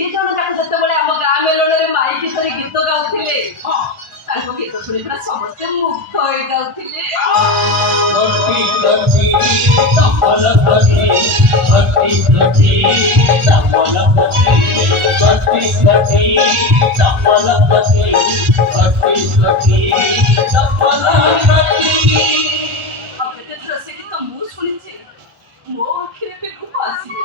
ଦି ଜଣ ଯାକ ଯେତେବେଳେ ଆମ ଗାଁ ମେଲଣରେ ମାଇକି ଧରି ଗୀତ ଗାଉଥିଲେ ତାଙ୍କ ଗୀତ ଶୁଣି ପୁରା ସମସ୍ତେ ମୁଗ୍ଧ ହେଇଯାଉଥିଲେ। ସେ ଗୀତ ମୁଁ ଶୁଣିଛି ମୋ ଆଖିରେ ବି ଲୁହ ଆସିଲେ।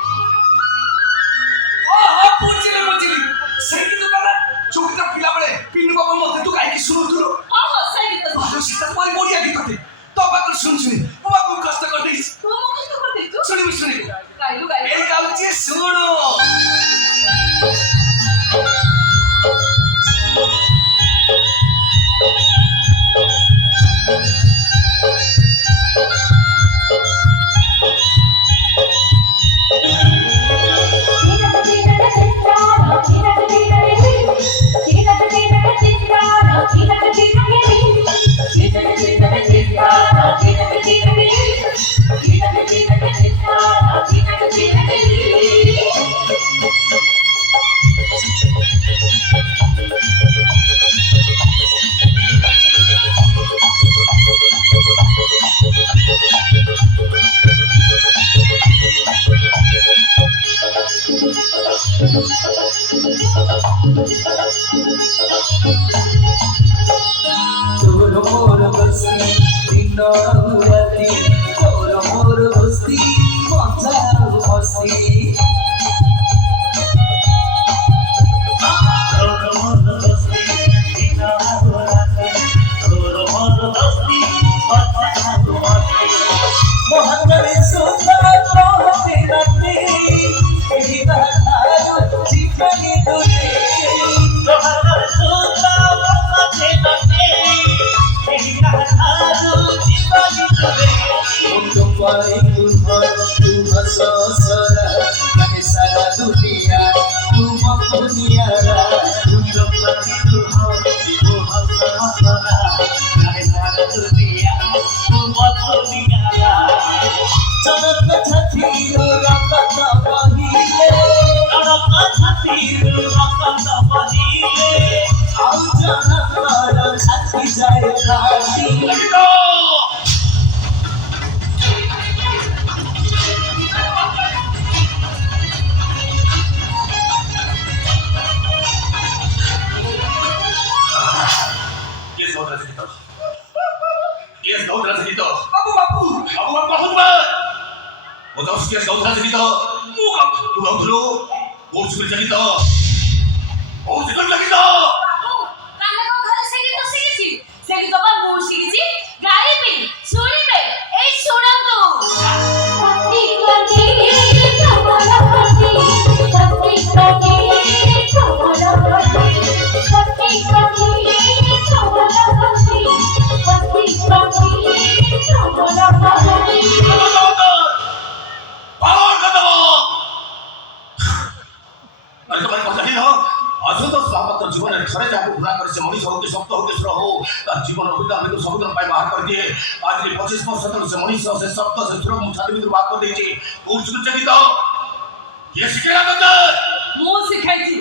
ସେଇ ଗୀତ ଗାଲା ଚୁକିଟା ପିଲାବେଳେ ପିନୁ ବାବା ମତେ ତୁ ଗାଇକି ଶୁଣୁଥିଲୁ। ହଁ ସେଇ ଗୀତ ସେଟା ମୋର ବଢିଆ ଗୀତଟେ ତୋ ପାଖରେ ଶୁଣୁଛୁନି ମୋ ବାପାକୁ କଷ୍ଟ କରିଦେଇଛି। ତୁ ମୋ କଷ୍ଟ କରିଦେଇଛୁ। ଶୁଣିବୁ ଗାଇଲୁ ଏଇ ଗାଉଛି ଶୁଣୁ। তোর মোর বস্তি দিন রাতি তোর মোর বস্তি মজা মস্তি মহানগরে সুন্দর হতে রাতে এই রাত জীবনে তোরে মহানগরে সুন্দর হতে রাতে এই রাত জীবনে তোরে तुम पाए तुम ससरा मैं सारा दुनिया तुम दुनिया तुम पाए तुम वो हसरा मैं सारा दुनिया तुम दुनिया जनक छथी रकत बहिले जनक छथी रकत बहिले आउ जनक छथी जाय राती জীবনের ছড়ে যাকে ঘোরা করেছে মনীষ হোক শক্ত হোক শ্রহ তার জীবন অভিজ্ঞতা মৃত্যু সমুদ্র পাই বাহার করে দিয়ে আজ 25 ବର୍ଷ ସେ ମଣିଷ ସେ ଶକ୍ତ ସେ ସୁର ମୁଁ ଛାତି ଭିତରୁ ବାହାର କରିଦେଇଛି କୋଉ ଶିଖୁଛ ଗୀତ କିଏ ଶିଖେଇଲା ତତେ? ମୁଁ ଶିଖାଇଛି।